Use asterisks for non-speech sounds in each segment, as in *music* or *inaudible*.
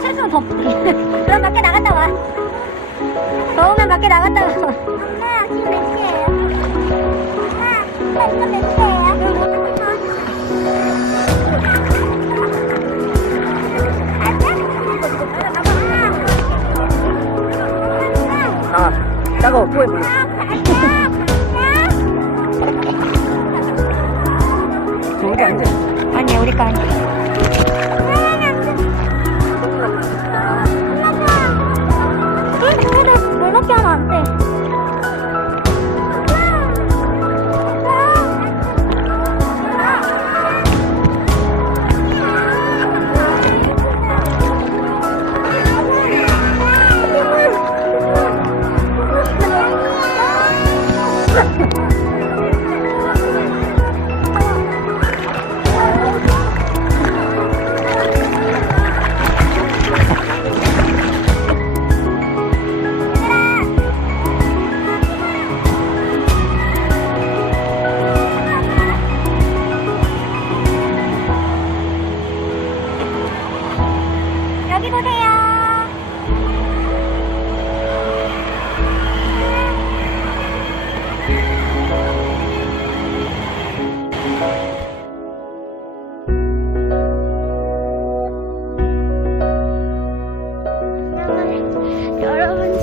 최소한 덥지. *laughs* 그럼 밖에 나갔다 와. 더우면 밖에 나갔다 와. 엄마, 지금 몇 시예요? 엄마, 지금 몇 시예요? 아, 따가워. 저기 앉아. 아니야, 우리 거 아니 야. 물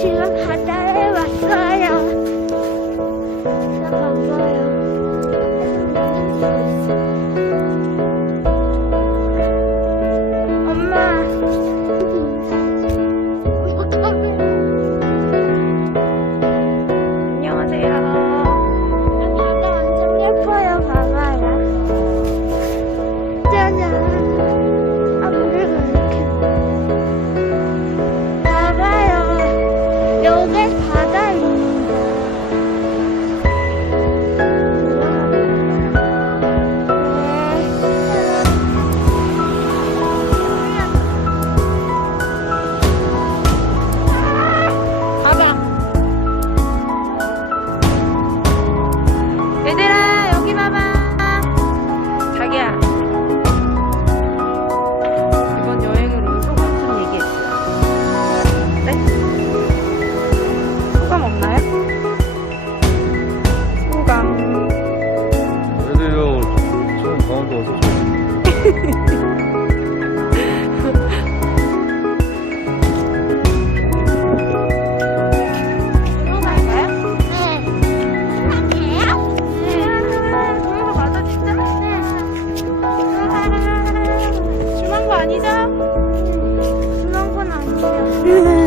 は離れはさ。 네. 네. 아니죠? 그런 건 아니에요.